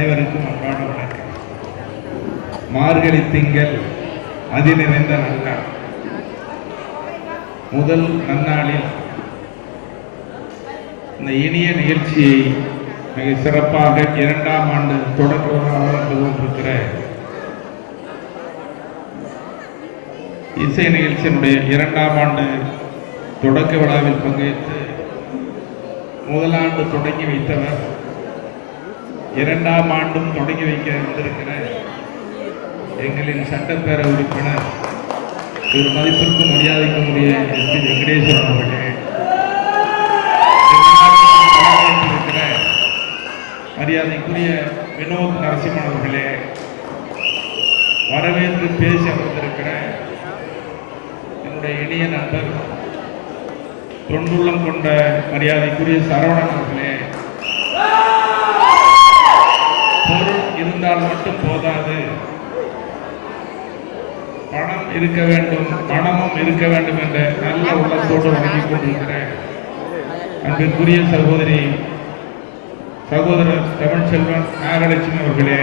அனைவருக்கும் அன்பான வணக்கம். மார்கழி திங்கள் அதிநிறைந்த நன்னாள். முதல் நன்னாளில் இந்த இனிய நிகழ்ச்சியை மிக சிறப்பாக 2ஆம் ஆண்டு தொடக்க கொண்டிருக்கிற இசை நிகழ்ச்சியினுடைய 2ஆம் ஆண்டு தொடக்க விழாவில் பங்கேற்று முதலாண்டு தொடங்கி வைத்தவர், 2ஆம் ஆண்டும் தொடங்கி வைக்க வந்திருக்கிற எங்களின் சட்டப்பேரவை உறுப்பினர் ஒரு மதிப்பிற்கும் மரியாதைக்கும் உரிய எஸ் பி வெங்கடேஸ்வரன் அவர்களே, இருக்கிற மரியாதைக்குரிய வினோத் நரசிம்மன் அவர்களே, வரவேற்று பேசி அமர்ந்திருக்கிற என்னுடைய இனிய நண்பர் தொண்டுள்ளம் கொண்ட மரியாதைக்குரிய சரவணன் அவர்களே, பொருள் இருந்தால் மட்டும் போதாது, பணம் இருக்க வேண்டும், பணமும் இருக்க வேண்டும் என்ற நல்ல உள்ளத்தோடு வழங்கிக் கொண்டிருக்கிற அன்பிற்குரிய சகோதரர் தமிழ்ச்செல்வன் நாகலட்சுமி அவர்களே,